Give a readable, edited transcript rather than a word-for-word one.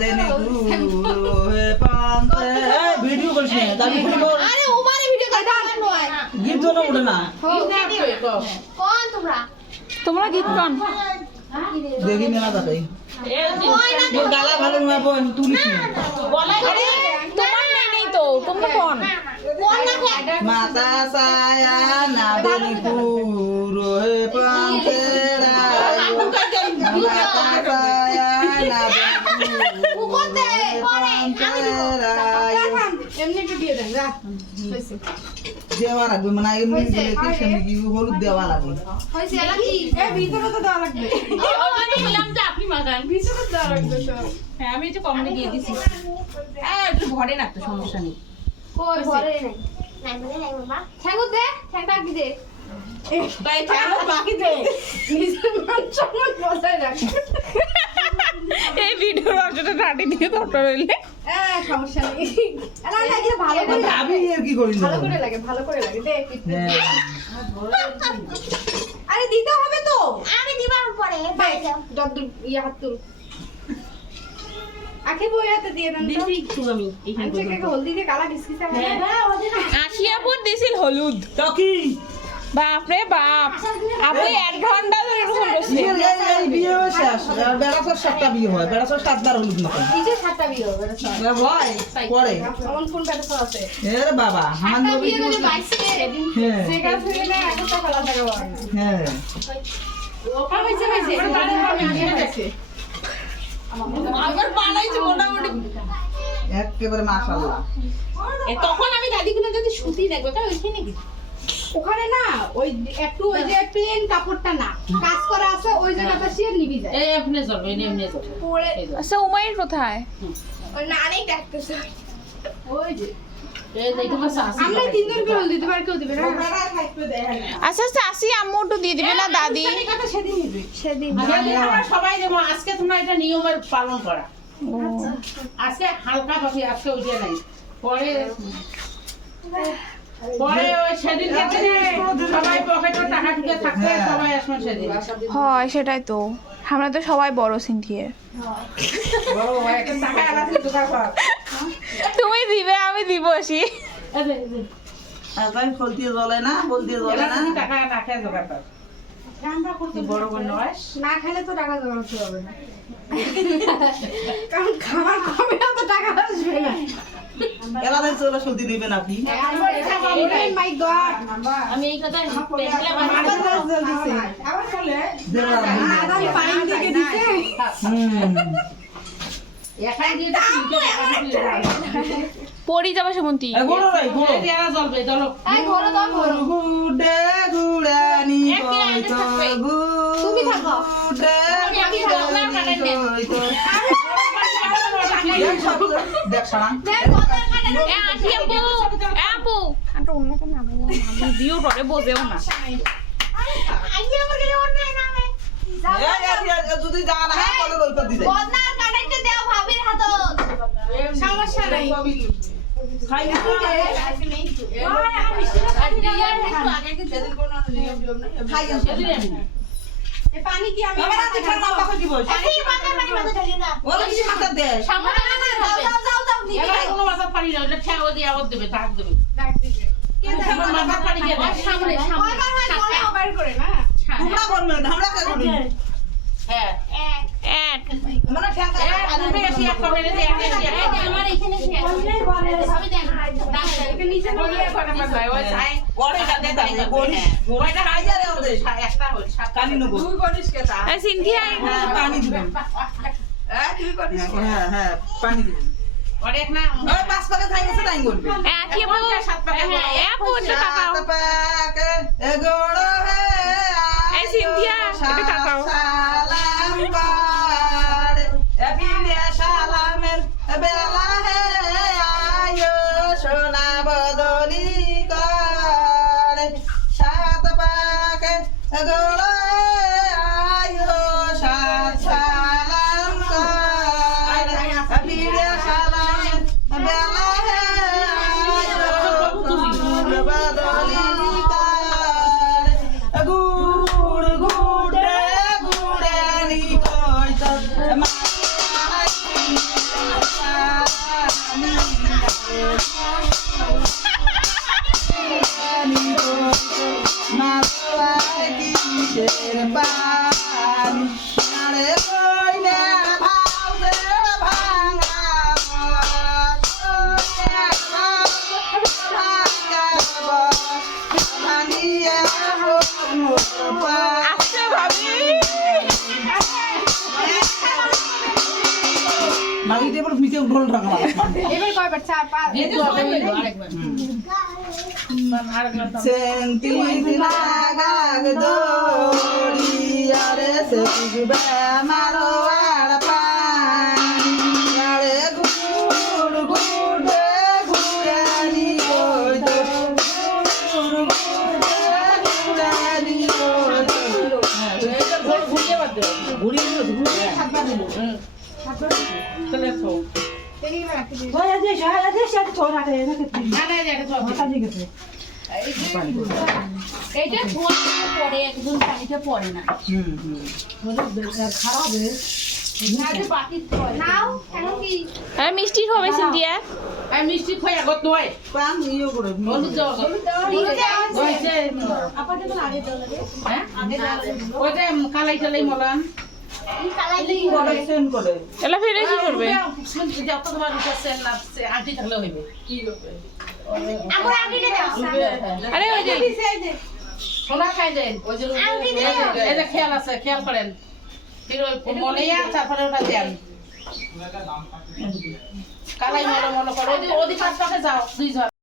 দেনে গুরু হে পান্তে video করিস না দাবি করব আরে ওমারে ভিডিও করে দাও নয় গীত তো না ওঠে না কোন তোমরা গীত গান দেখি মেলা তাই তোর গালা ভালো নয় বোন তুলিস না আরে তোমার নেই তো তোমরা কোন মাতা সায়া না দেনে গুরু হে পান্তে মাতা সায়া না দেনে গুরু হে পান্তে এমনি একটু দিয়ে দেন যা হইছে দেওয়া লাগবে মানে এমনি ইলেকট্রিশিয়ান কি হলুদ দেওয়া লাগবে হইছে এলা কি এ ভিতরে তো দেওয়া লাগবে ওখানে বললাম যে আপনি মাগান ভিতরে তো দেওয়া লাগবে তো হ্যাঁ আমি একটু কমনে দিয়ে দিছি একটু ভরে না তো সমস্যা নেই কই ঘরে নাই নাই বলে নাই বাবা ঠ্যাঙ্গু দে ঠ্যাঙ্গটা কি দে তাই ঠ্যাঙ্গু বাকি দে নিজের মান সম্মান বজায় রাখ এই ভিডিওর অংশটা টাটি দিয়ে ধরতে রইলে সমস্যা নেই এলা না কি ভালো করে আমি আর কি করি না ভালো করে লাগে দে আরে দিতে হবে তো আমি দিবার পরে যত ইয়া হাত তুল আখি বই হাতে দিয়ে দেন দিছি একটু আমি এইখানে আচ্ছা হলদি দিয়ে কালা কিসকিসা হবে আশিয়াপুর দিছিল হলুদ তো কি বাপ রে বাপ আপনি 1 ঘন্টা ধরে এরকম বসে এই বিয়ে শেষ আর বেড়াছর সাতটা বিয়ে হয় বেড়াছর সাতবার হলুদ না নিজে ছাড়টা বিয়ে হবে না স্যার হয় পরে এমন কোন ব্যাপার আছে এর বাবা আমার একটা নবী বিয়ে হলে বাইসে হ্যাঁ সেটা থেকে না একটা টাকা লাগা হবে হ্যাঁ ওটা হইছে হইছে আবার বানাইছে মোটামুটি একেবারে মাশাআল্লাহ তখন আমি দাদিগুলো যদি সুতি দেখবে কারণ ওইখানে কি ওখানে না ওই একটু ওই যে প্লেন কাপড়টা না কাজ করা আছে ওই জায়গাটা সে নিবি যায় এই আপনি চলবে এমনি চলবে পরে আচ্ছা উমাইর কোথায় ওই নানি ডাকতেছে ওই যে এই দেখো বাস আসি আমরা তিনজন কি হল দিতে পারি কেউ দিবে না আচ্ছা আচ্ছা আসি আম্মু একটু দিয়ে দিবে না দাদি সেদিন নিবে সেদিন আমরা সবাই দেবো আজকে তোমরা এটা নিয়মের পালন করা আজকে হালকা পাখি আজকে ওইটা নাই পরে পরে ওই সেদিন সবাই পকেটে টাকা ঢুকে থাকবে সবাই আসবে সেদিন হয় সেটাই তো আমরা তো সবাই বড় সিনথিয়ে বড় ভাই একটা টাকা আলাদা দোকান কর তুমি দিবে আমি দিবসি আর তাই ফলতি জ্বলে না বলতে জ্বলে না টাকা না খেয়ে দোকান কর বড় বোন নয় না খেলে তো টাকা জমাতে হবে না কারণ খাবার কমে তো টাকা আসবে না এলাকায় চলে সলতি দিবেন আপনি মাই গড আমি এই কথা আবার চলে দেওয়া আদা পানি থেকে দিতে এখানে দিয়ে পড়ি যাবে সুমন্তি গোড়ো রাই গোড়ো এরা চলবে চলো এই ঘরে দাও ঘরে গুডে গুড়ানি কইতো তুমি থাকো গুডে আমি কইতো দেখ সারা দেখ কথা কাটে এ আসি আপু আপু আন্টা অন্য কোন নামে ভিডিও করে বসেও না আইয়া আমার গেলে অন্য নামে যদি জানা হয় তাহলে ওইটা দিবে বদনার কানেক্টে দাও ভাবির হাত সমস্যা নাই খাই না খাই এই পানি কি আমি বাবা রাতে খানা বাবা কি বলছ এই পানি মাথা ঢালি না ওলা কি মাথা দে সামনে যাও নিবি এরা কোনো মাথা পানি না ওটা ঠ্যাঙ্গো দিয়ে আবার দেবে দাগ দেবে ডাক দিবে আমার মাথা পানি দিয়ে দেয় সামনে কয়বার হয় বলে ওভার করে না তোমরা করবে না আমরা কে করি হ্যাঁ এক মানে ঠ্যাঙ্গা তুমি এসে এক করে দে আমার এখানে সবই দেন ডাক এটা নিচে ওই করে ভাই ওই চাই ওরে কাটে তাই করি ওইটা খাইয়া রে ওদের একটা হল কানি নব তুই করিস কে তা এই সিনথিয়া হ্যাঁ পানি দিবেন তুই করিস হ্যাঁ হ্যাঁ পানি দিবেন অনেক না ওই পাঁচ পাকে থাই গেছে তাই করবে কি আপু সাত পাকে আপু এটা কাকাও সাত পাকে এগোড়ো হে এই সিনথিয়া এটা কাকাও সালাম পাড় এপিলে সালামের বেলা হে আয়ো সোনা বদলি কর সাত পাকে এগোড়ো হে আয়ো সাত সালাম কর এপিলে সালামের বেলা হে আয়ো সোনা বদলি কর গুড় গুড়ে গুড়ানি কর মাগিতে এবার মিতে ঢোল ঢাকা এবার কয়বার 4 5 যেহেতু আরেকবার সেন্তি লাগাগ দড়ি আরে সে পুজবে মারো আড় পানি আরে গুড় গুড় ঘুরানি ওই তো গুড় গুড় ঘুরানি ওই তো এটা ঘর ঘুরিয়ে বাদ দেও ঘুরিয়ে দিল ঘুরিয়ে হাতবা দিল চলে তো ওই আজ সাথে ছোড়া রে না কে না না এটা তো মাথা দিয়ে গেছে এইটা ধোয়া পরে একদম পানিতে পড়ে না খারাপ রে নাও কেন কি আর মিষ্টি হবে সিন্ধিয়া আমি মিষ্টি খই আগত নয় পান ইয়ে করে হলুদ দাও হইছে আপাতত আগে দাও লাগে হ্যাঁ ওই যে কালাই টালাই মলান সেন্ড করে এলা ফেলে কি করবে যত তোমার কাছে লাগছে আন্টি থাকলে হইবে কি করবে আমরা আগে দাও আরে ওই যে সোনা খাই দেন ওই যে এই যে খেয়াল আছে খেয়াল করেন ফির ওই মলেয়া তারপরে ওটা দেন কালাই মলো মলো করো ওদি পাঁচ পাকে যাও 2 জন